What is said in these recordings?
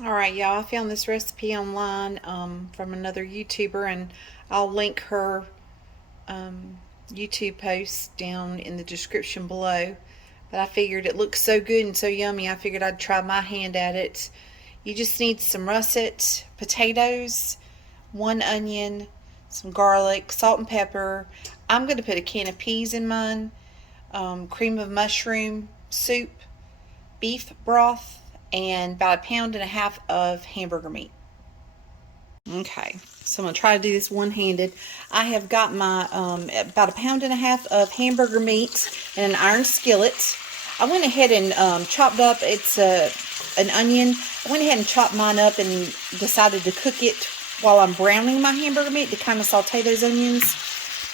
Alright, y'all, I found this recipe online from another YouTuber, and I'll link her YouTube post down in the description below. But I figured it looks so good and so yummy, I figured I'd try my hand at it. You just need some russet potatoes, one onion, some garlic, salt and pepper. I'm going to put a can of peas in mine, cream of mushroom soup, beef broth, and about a pound and a half of hamburger meat. Okay, so I'm going to try to do this one-handed. I have got my about a pound and a half of hamburger meat in an iron skillet. I went ahead and chopped up, it's an onion. I went ahead and chopped mine up and decided to cook it while I'm browning my hamburger meat to kind of saute those onions.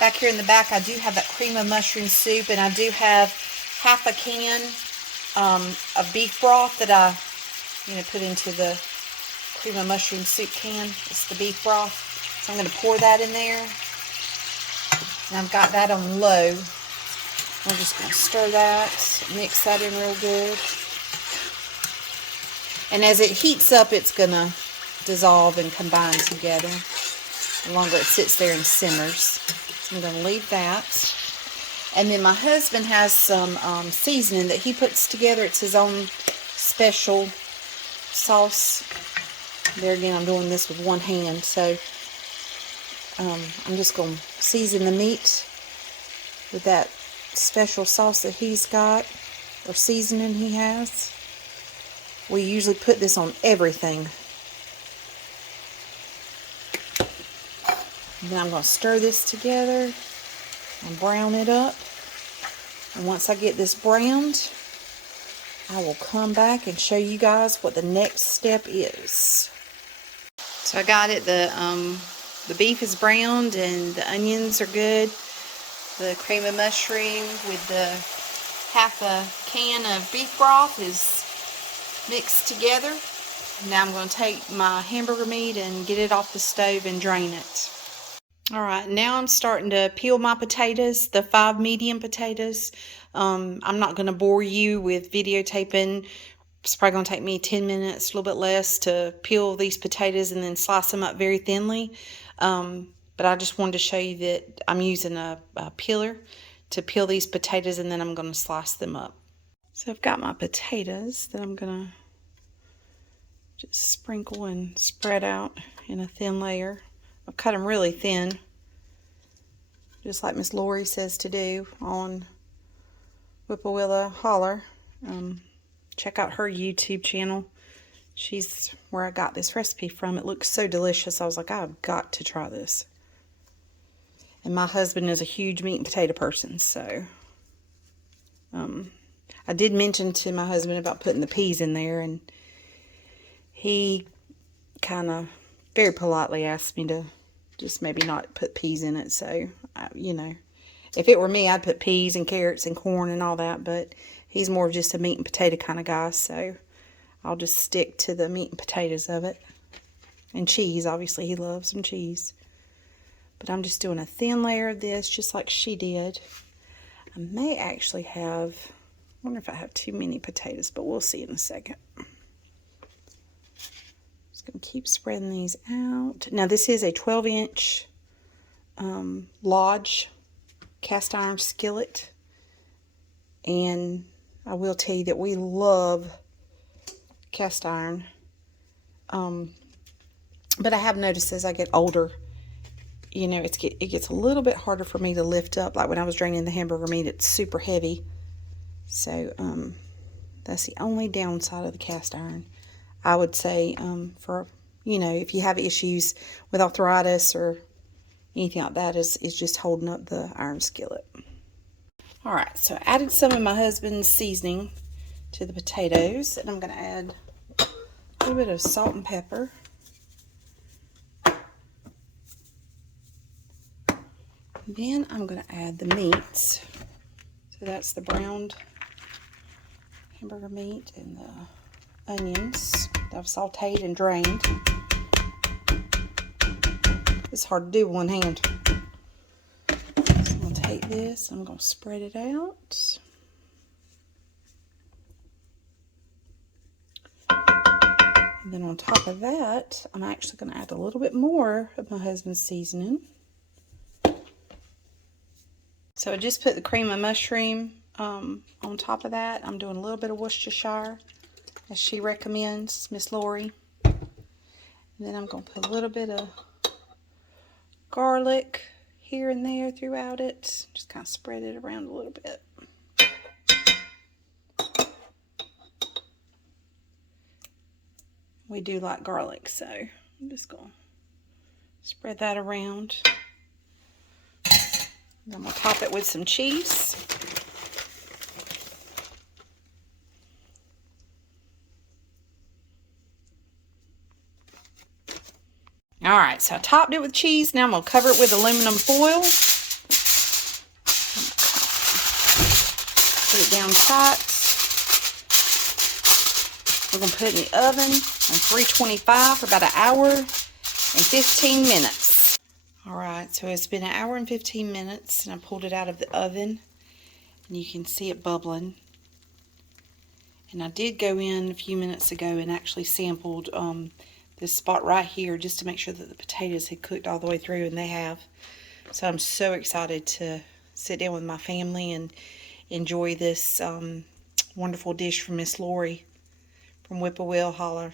Back here in the back, I do have that cream of mushroom soup, and I do have half a can of beef broth that I put into the cream of mushroom soup can. It's the beef broth. So I'm going to pour that in there. And I've got that on low. I'm just going to stir that, mix that in real good. And as it heats up, it's going to dissolve and combine together. The longer it sits there and simmers. So I'm going to leave that. And then my husband has some seasoning that he puts together. It's his own special sauce. There again, I'm doing this with one hand, so I'm just going to season the meat with that special sauce that he's got, or seasoning he has. We usually put this on everything. And then I'm going to stir this together and brown it up. And once I get this browned, I will come back and show you guys what the next step is. So I got it. The beef is browned and the onions are good. The cream of mushroom with the half a can of beef broth is mixed together. Now I'm going to take my hamburger meat and get it off the stove and drain it. Alright, now I'm starting to peel my potatoes, the 5 medium potatoes. I'm not going to bore you with videotaping. It's probably going to take me 10 minutes, a little bit less, to peel these potatoes and then slice them up very thinly. But I just wanted to show you that I'm using a peeler to peel these potatoes, and then I'm going to slice them up. So I've got my potatoes that I'm going to just sprinkle and spread out in a thin layer. I've cut them really thin, just like Miss Lori says to do on Whippoorwilla Holler. Check out her YouTube channel. She's where I got this recipe from. It looks so delicious. I was like, I've got to try this. And my husband is a huge meat and potato person, so I did mention to my husband about putting the peas in there, and he kind of very politely asked me to just maybe not put peas in it. So, if it were me, I'd put peas and carrots and corn and all that, but he's more of just a meat and potato kind of guy, so I'll just stick to the meat and potatoes of it. And cheese, obviously he loves some cheese. But I'm just doing a thin layer of this, just like she did. I may actually have, I wonder if I have too many potatoes, but we'll see in a second. Just going to keep spreading these out. Now this is a 12-inch Lodge cast iron skillet. And I will tell you that we love cast iron. But I have noticed as I get older, it gets a little bit harder for me to lift up. Like when I was draining the hamburger meat, it's super heavy. So that's the only downside of the cast iron. I would say for, if you have issues with arthritis or anything like that, is just holding up the iron skillet. Alright, so I added some of my husband's seasoning to the potatoes, and I'm going to add a little bit of salt and pepper. Then I'm going to add the meats. So that's the browned hamburger meat and the onions that I've sauteed and drained. It's hard to do with one hand. So I'm going to take this, I'm going to spread it out. And then on top of that, I'm actually going to add a little bit more of my husband's seasoning. So I just put the cream of mushroom on top of that. I'm doing a little bit of Worcestershire, as she recommends, Miss Lori. And then I'm going to put a little bit of garlic here and there throughout it. Just kind of spread it around a little bit. We do like garlic, so I'm just going to spread that around. And I'm going to top it with some cheese. Alright, so I topped it with cheese. Now I'm going to cover it with aluminum foil. Put it down tight. We're going to put it in the oven on 325 for about an hour and 15 minutes. Alright, so it's been an hour and 15 minutes and I pulled it out of the oven. And you can see it bubbling. And I did go in a few minutes ago and actually sampled this spot right here just to make sure that the potatoes had cooked all the way through, and they have. So I'm so excited to sit down with my family and enjoy this wonderful dish from Miss Lori from Whippoorwill Holler.